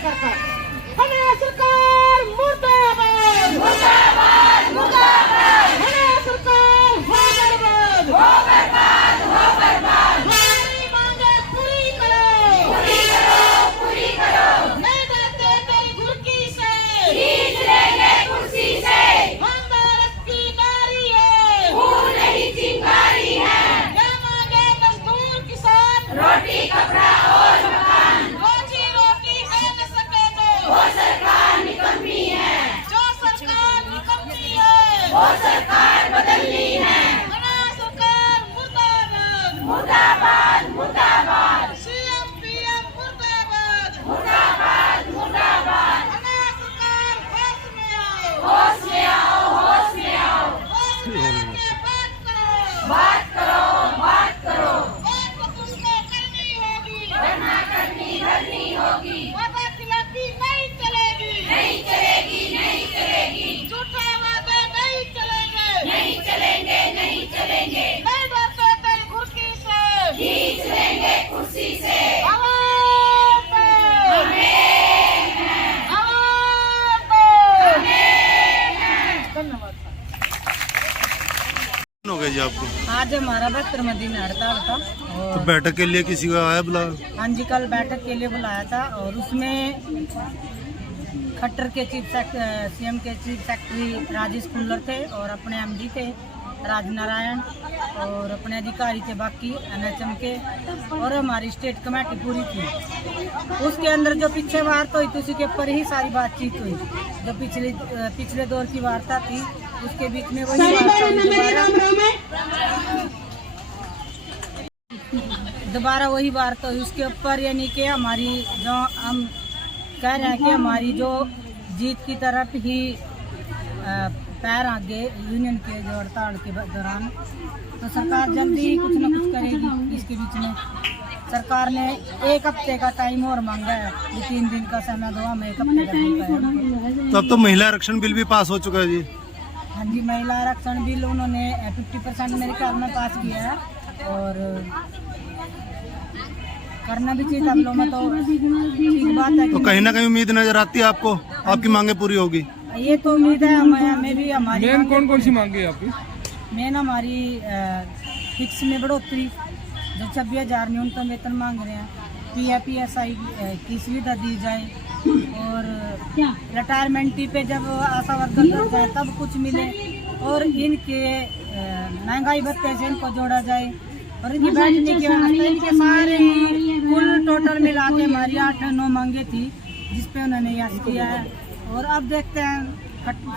कार्यकर्ता हरियाणा सरकार मुर्दाबाद मुर्दाबाद मुर्दाबाद हरियाणा सरकार हो बर्बाद हमारी मांगे पूरी करो नहीं देते तेरी घुड़की से खींच लेंगे कुर्सी से हम भारत की नारी है खून नहीं चिंगारी है क्या मांगे मजदूर किसान रोटी कपड़ा और मकान रोजी रोटी दे न सके तो वो सरकार निकम्मी है जो सरकार निकम्मी है वो सरकार बदलनी है हरियाणा सरकार मुर्दाबाद मुर्दाबाद मुर्दाबाद सीएम पीएम मुर्दाबाद मुर्दाबाद मुर्दाबाद हरियाणा सरकार होश में आओ होश में आओ होश में आके बात करो बात करो बात तो तुमको करनी होगी वरना करनी होगी वादा खिलाफी नहीं चलेगी झूठे वादे नहीं चलेंगे नहीं डरते तेरी घुड़की से खींच लेंगे कुर्सी से आवाम पे धन्यवाद। हो गया जी आपको? आज हमारा 72वां दिन हड़ताल था और तो बैठक के लिए किसी का आया बुला? हाँ जी, कल बैठक के लिए बुलाया था और उसमें खट्टर के सीएम के चीफ सेक्रेटरी राजेश कुल्लर थे और अपने एमडी थे राजनारायण और अपने अधिकारी थे बाकी एनएचएम के और हमारी स्टेट कमेटी पूरी थी। उसके अंदर जो पीछे वार्ता हुई थी उसी के ऊपर ही सारी बातचीत हुई। जो पिछले दौर की वार्ता थी उसके बीच में वही दोबारा वही वार्ता हुई। उसके ऊपर यानी कि हमारी जो हम कह रहे हैं कि हमारी जो जीत की तरफ ही पैर आगे यूनियन के जो हड़ताल के दौरान, तो सरकार जल्दी ही कुछ न कुछ करेगी। इसके बीच में सरकार ने 1 हफ्ते का टाइम और मांगा है, ये 3 दिन का समय दो, हमें 1 हफ्ते का नहीं तो अब तो महिला आरक्षण बिल भी पास हो चुका है जी? हाँ जी, महिला आरक्षण बिल उन्होंने 50% मेरे ख्याल में पास किया है और करना भी चाहिए। आप लोगों में तो ठीक बात है। तो कहीं ना कहीं उम्मीद नजर आती है आपको आपकी मांगे पूरी होगी? ये तो उम्मीद है हमें भी। हमारी कौन सी मांगे आपकी? मेन हमारी फिक्स में बढ़ोतरी, जो 26,000 न्यूनतम वेतन मांग रहे हैं, PFI की सुविधा दी जाए और रिटायरमेंट पे जब आशा वर्कर लग जाए तब कुछ मिले और इनके महंगाई भत्ते से इनको जोड़ा जाए और इनकी बैठने की व्यवस्था, इनके सारे ही कुल टोटल मिला के हमारी 8-9 मांगे थी जिसपे उन्होंने यस किया है। और अब देखते हैं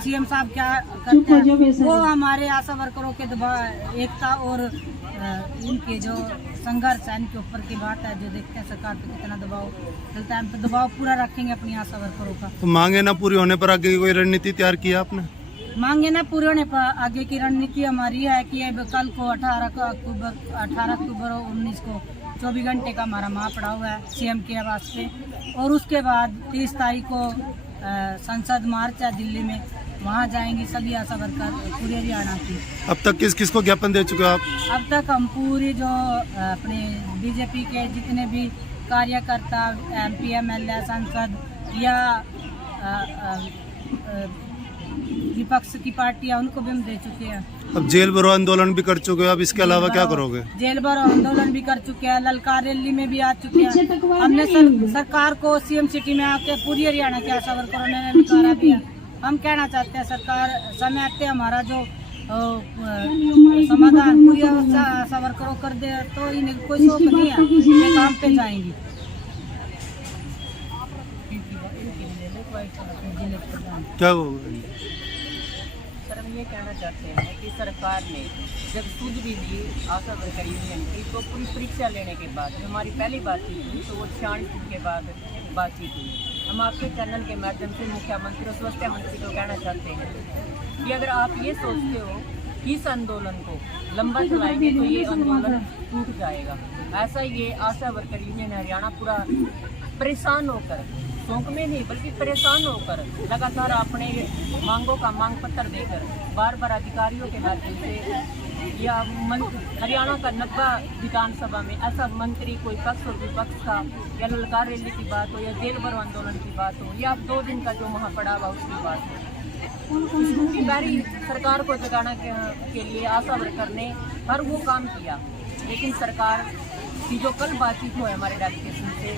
सीएम साहब क्या करते हैं। वो हमारे आशा वर्करों के दबाव, एकता और इनके जो संघर्ष है इनके ऊपर की बात है। जो देखते हैं सरकार पे कितना दबाव चलता है, हम पे दबाव पूरा रखेंगे अपनी आशा वर्करों का। तो मांगे ना पूरी होने पर आगे कोई रणनीति तैयार की आपने? मांगे ना पूरे होने पर आगे की रणनीति हमारी है कि अब कल को 18 अक्टूबर और 19 को 24 घंटे का हमारा पड़ा हुआ है सीएम के आवास पे और उसके बाद 30 तारीख को संसद मार्च है दिल्ली में, वहाँ जाएंगी सभी आशा वर्कर पूरे हरियाणा की। अब तक किस किस को ज्ञापन दे चुके हो आप? अब तक हम पूरी जो अपने बीजेपी के जितने भी कार्यकर्ता, MP MLA, सांसद या विपक्ष की पार्टियां, उनको भी हम दे चुके हैं। अब जेल भरो आंदोलन भी कर चुके हो, अब इसके अलावा क्या करोगे? जेल भरो आंदोलन भी कर चुके हैं, ललकार रैली में भी आ चुके हैं। हमने सरकार को CM सिटी में आके पूरी हरियाणा के आशा वर्करों ने ललकारा दिया। हम कहना चाहते हैं सरकार समय आते हमारा जो समाधान पूरी आशा वर्करों कर दे तो इन्हें कोई शौक नहीं है, ये काम पे जाएंगी। क्या होगा? सर हम ये कहना चाहते हैं कि सरकार ने जब सूझ भी दी आशा वर्कर यूनियन की, तो पूरी परीक्षा लेने के बाद जो हमारी पहली बातचीत हुई तो वो 66 दिन के बाद बातचीत हुई। हम आपके चैनल के माध्यम से मुख्यमंत्री और स्वास्थ्य मंत्री को कहना चाहते हैं कि अगर आप ये सोचते हो कि इस आंदोलन को लंबा चलाएंगे तो ये आंदोलन टूट जाएगा, ऐसा ये आशा वर्कर यूनियन हरियाणा पूरा परेशान होकर, शौक में नहीं बल्कि परेशान होकर लगातार अपने मांगों का मांग पत्र देकर बार बार अधिकारियों के माध्यम से या हरियाणा का 90 विधानसभा में ऐसा मंत्री कोई पक्ष और विपक्ष का, या ललकार रैली की बात हो, या जेल भरो आंदोलन की बात हो, या 2 दिन का जो वहाँ पड़ा हुआ उसकी बात हो, उसकी बारी सरकार को जगाने के लिए आशा वर्कर ने हर वो काम किया। लेकिन सरकार की जो कल बातचीत हुई हमारे डेलीगेशन से,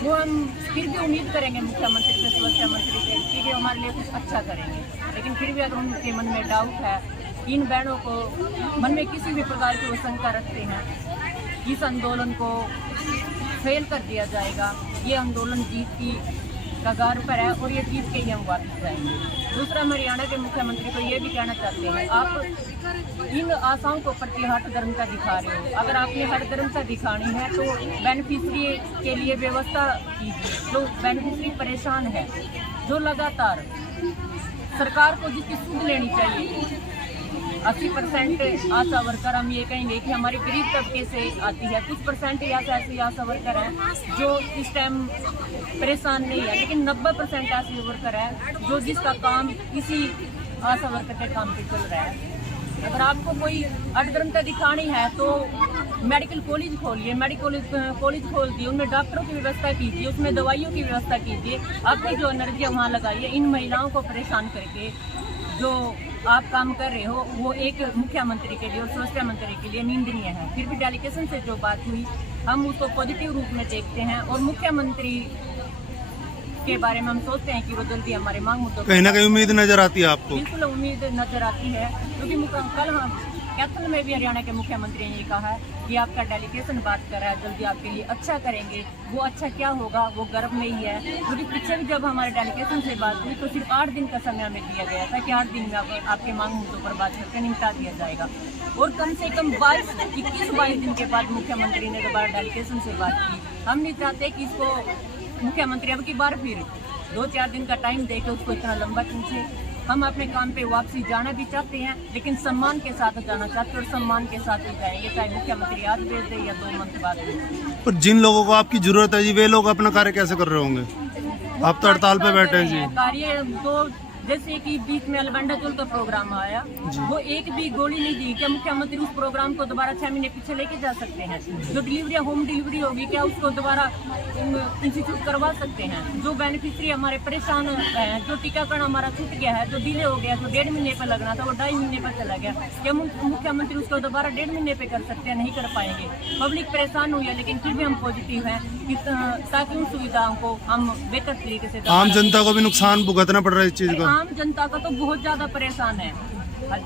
वो हम फिर भी उम्मीद करेंगे मुख्यमंत्री से, स्वास्थ्य मंत्री से कि वो हमारे लिए कुछ अच्छा करेंगे। लेकिन फिर भी अगर उनके मन में डाउट है, इन बहनों को मन में किसी भी प्रकार की वो शंका रखते हैं, इस आंदोलन को फेल कर दिया जाएगा, ये आंदोलन जीत की कगार पर है और ये जीत के ही हम वापस जाएंगे। दूसरा, हम हरियाणा के मुख्यमंत्री को ये भी कहना चाहते हैं, आप इन आशाओं को प्रति हट धर्मता दिखा रहे हो। अगर आपने हट धर्मता दिखानी है तो बेनिफिशरी के लिए व्यवस्था कीजिए। जो बेनिफिशरी परेशान है, जो लगातार सरकार को जिसकी सूद लेनी चाहिए, 80% आशा वर्कर हम ये कहेंगे कि हमारी गरीब तबके से आती है। कुछ परसेंट ऐसी आशा वर्कर हैं जो इस टाइम परेशान नहीं है, लेकिन 90% ऐसे वर्कर है जो जिसका काम इसी आशा वर्कर के काम पे चल रहा है। अगर आपको कोई अटधर्मता दिखानी है तो मेडिकल कॉलेज खोलिए, मेडिकल कॉलेज खोल दिए, उनमें डॉक्टरों की व्यवस्था कीजिए, उसमें दवाइयों की व्यवस्था कीजिए, अपनी जो एनर्जी वहाँ लगाइए। इन महिलाओं को परेशान करके जो आप काम कर रहे हो वो एक मुख्यमंत्री के लिए और स्वास्थ्य मंत्री के लिए निंदनीय है। फिर भी डेलीगेशन से जो बात हुई हम उसको पॉजिटिव रूप में देखते हैं और मुख्यमंत्री के बारे में हम सोचते हैं कि वो जल्दी हमारे मांग मुद्दों कहीं ना कहीं उम्मीद नजर आती है आपको? बिल्कुल उम्मीद नजर आती है, क्योंकि कल हम कैथल में भी हरियाणा के मुख्यमंत्री ने कहा है कि आपका डेलीगेशन बात कर रहा है, जल्दी आपके लिए अच्छा करेंगे। वो अच्छा क्या होगा वो गर्व में ही है, क्योंकि पीछे भी जब हमारे डेलीगेशन से बात हुई तो सिर्फ 8 दिन का समय हमें दिया गया था कि 8 दिन में आपके मांग मुद्दों पर बात करके निपटा दिया जाएगा। और कम से कम 21-22 दिन के बाद मुख्यमंत्री ने दोबारा डेलीगेशन से बात की। हम नहीं चाहते कि इसको मुख्यमंत्री अब की बार फिर 2-4 दिन का टाइम देकर उसको इतना लंबा खींचे। हम अपने काम पे वापसी जाना भी चाहते हैं, लेकिन सम्मान के साथ जाना चाहते हैं और सम्मान के साथ ही जाएंगे, चाहे मुख्यमंत्री आज भेज दे या 2 मंथ बाद भेज दे। पर जिन लोगों को आपकी जरूरत है जी, वे लोग अपना कार्य कैसे कर रहे होंगे? आप तो हड़ताल पे बैठे हैं जी। कार्य तो जैसे कि बीच में अलबंडाचोल का प्रोग्राम आया, वो एक भी गोली नहीं दी। क्या मुख्यमंत्री उस प्रोग्राम को दोबारा 6 महीने पीछे लेके जा सकते हैं? जो डिलीवरी होम डिलीवरी होगी क्या उसको दोबारा इंस्टीट्यूट करवा सकते हैं? जो बेनिफिशरी हमारे परेशान हैं, जो टीकाकरण हमारा छूट गया है, जो डिले हो गया, जो 1.5 महीने पर लगना था वो 2.5 महीने पर चला गया, क्या मुख्यमंत्री उसको दोबारा 1.5 महीने पे कर सकते हैं? नहीं कर पाएंगे। पब्लिक परेशान हुई है, लेकिन फिर भी हम पॉजिटिव हैं ताकि उन सुविधाओं को हम बेहतर तरीके से। आम जनता को भी नुकसान भुगतना पड़ रहा है इस चीज का? आम जनता का तो बहुत ज्यादा परेशान है।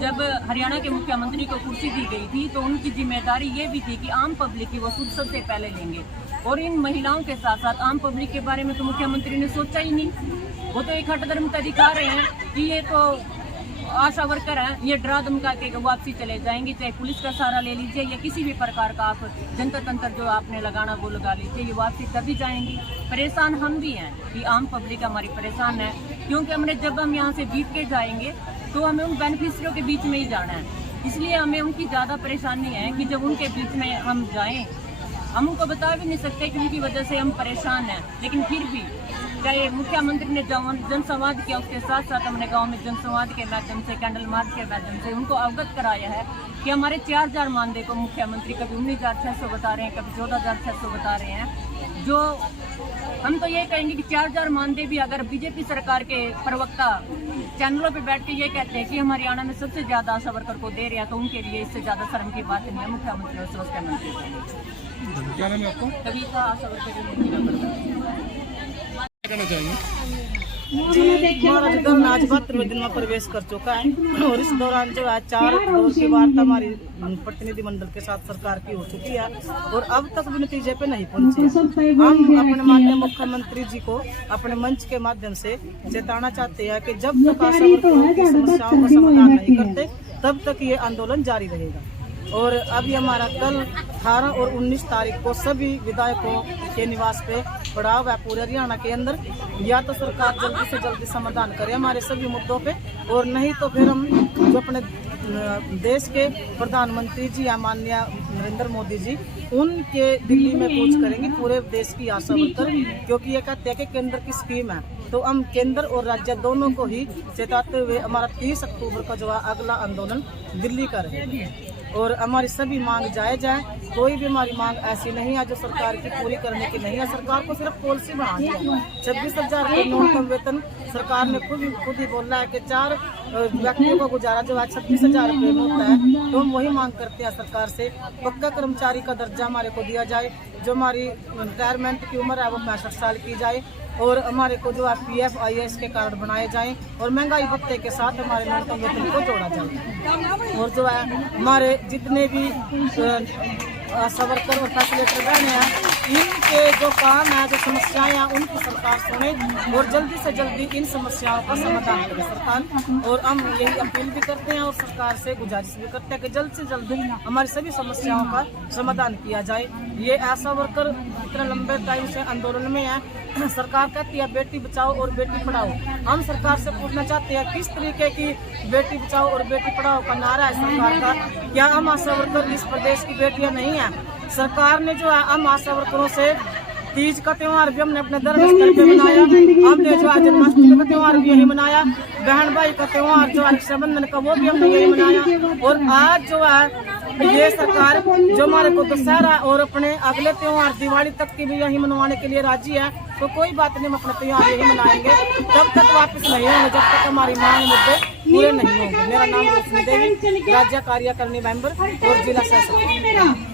जब हरियाणा के मुख्यमंत्री को कुर्सी दी गई थी तो उनकी जिम्मेदारी ये भी थी कि आम पब्लिक की वो सुध सबसे पहले लेंगे, और इन महिलाओं के साथ साथ आम पब्लिक के बारे में तो मुख्यमंत्री ने सोचा ही नहीं। वो तो एक हट धर्म का दिखा रहे हैं कि ये तो आशा वर्कर हैं, ये डरा धमका के वापसी चले जाएंगे, चाहे पुलिस का सहारा ले लीजिए या किसी भी प्रकार का आप जनता तंत्र जो आपने लगाना वो लगा लीजिए, ये वापसी तभी जाएंगी। परेशान हम भी हैं कि आम पब्लिक हमारी परेशान है, क्योंकि हमने जब हम यहाँ से जीत के जाएंगे तो हमें उन बेनिफिशरियों के बीच में ही जाना है, इसलिए हमें उनकी ज़्यादा परेशानी है कि जब उनके बीच में हम जाएं, हम उनको बता भी नहीं सकते कि उनकी वजह से हम परेशान हैं। लेकिन फिर भी चाहे मुख्यमंत्री ने जनसंवाद किया, उसके साथ साथ हमने गांव में जनसंवाद के माध्यम से, कैंडल मार्च के माध्यम से उनको अवगत कराया है कि हमारे 4000 मानदेय को मुख्यमंत्री कभी 19,600 बता रहे हैं, कभी 14,600 बता रहे हैं। जो हम तो ये कहेंगे कि 4000 मानदेय भी अगर बीजेपी सरकार के प्रवक्ता चैनलों पे बैठ के ये कहते हैं कि हम हरियाणा में सबसे ज्यादा आशा वर्कर को दे रहे हैं, तो उनके लिए इससे ज्यादा शर्म की बात नहीं है मुख्यमंत्री और स्वास्थ्य मंत्री। क्या नाम है आपको? कविता आशा वर्कर कहना चाहिए? महाराज गण आज 72वें दिन में प्रवेश कर चुका है और इस दौरान जो है 4 दौर की वार्ता हमारी प्रतिनिधिमंडल के साथ सरकार की हो चुकी है और अब तक भी नतीजे पे नहीं पहुंचे। हम अपने माननीय मुख्यमंत्री जी को अपने मंच के माध्यम से चेताना चाहते हैं कि जब तक आशा वर्करों की समस्याओं का समाधान नहीं करते तब तक ये आंदोलन जारी रहेगा। और अभी हमारा कल 18 और 19 तारीख को सभी विधायकों के निवास पे पड़ाव है पूरे हरियाणा के अंदर। या तो सरकार जल्दी से जल्दी समाधान करे हमारे सभी मुद्दों पे, और नहीं तो फिर हम जो अपने देश के प्रधानमंत्री जी या माननीय नरेंद्र मोदी जी उनके दिल्ली में कूच करेंगे पूरे देश की आशा वर्कर, क्योंकि ये कहते हैं कि केंद्र की स्कीम है तो हम केंद्र और राज्य दोनों को ही चेताते हुए हमारा 30 अक्टूबर का जो है अगला आंदोलन दिल्ली का रहेगा और हमारी सभी मांग जायज है। कोई भी हमारी मांग ऐसी नहीं है जो सरकार की पूरी करने की नहीं है। सरकार को सिर्फ पॉलिसी बनानी है। 26,000 रुपये न्यूनतम वेतन सरकार ने खुद ही बोला है कि 4 व्यक्तियों का गुजारा जो है 26,000 रुपये में होता है। तो हम वही मांग करते हैं सरकार से, पक्का कर्मचारी का दर्जा हमारे को दिया जाए, जो हमारी रिटायरमेंट की उम्र है वो 65 साल की जाए और हमारे को जो है PF IAS के कार्ड बनाए जाएं और महंगाई भत्ते के साथ हमारे न्यूनतम वेतन को जोड़ा जाए। और जो है हमारे जितने भी आशा वर्कर और फैसिलिटेटर बहने हैं, इनके जो काम है, जो समस्याएं हैं, उनकी सरकार सुने और जल्दी से जल्दी इन समस्याओं का समाधान करे सरकार। और हम यही अपील भी करते हैं और सरकार से गुजारिश भी करते हैं कि जल्द से जल्द हमारी सभी समस्याओं का समाधान किया जाए। ये आशा वर्कर इतना लंबे टाइम से आंदोलन में है। सरकार कहती है बेटी बचाओ और बेटी पढ़ाओ। हम सरकार से पूछना चाहते हैं किस तरीके की बेटी बचाओ और बेटी पढ़ाओ का नारा है सरकार का? क्या हम आशा वर्कर इस प्रदेश की बेटियां नहीं है? सरकार ने जो है हम आशा वर्करों से तीज का त्योहार भी हमने अपने धर्म स्थल पे मनाया, हमने जो है जन्माष्टमी का त्योहार भी यही मनाया, बहन भाई का त्योहार जो है रक्षाबंधन का वो भी हमने यही मनाया। और आज जो है ये सरकार जो हमारे को दशहरा और अपने अगले त्योहार दिवाली तक की भी यही मनवाने के लिए राजी है। तो कोई बात नहीं, हम अपना त्योहार यही मनाएंगे जब तक वापस नहीं होंगे, जब तक हमारी मांग मुद्दे पूरे नहीं होंगे। मेरा नाम रोशनी देवी, राज्य कार्यकारिणी मेंबर और जिला शासक।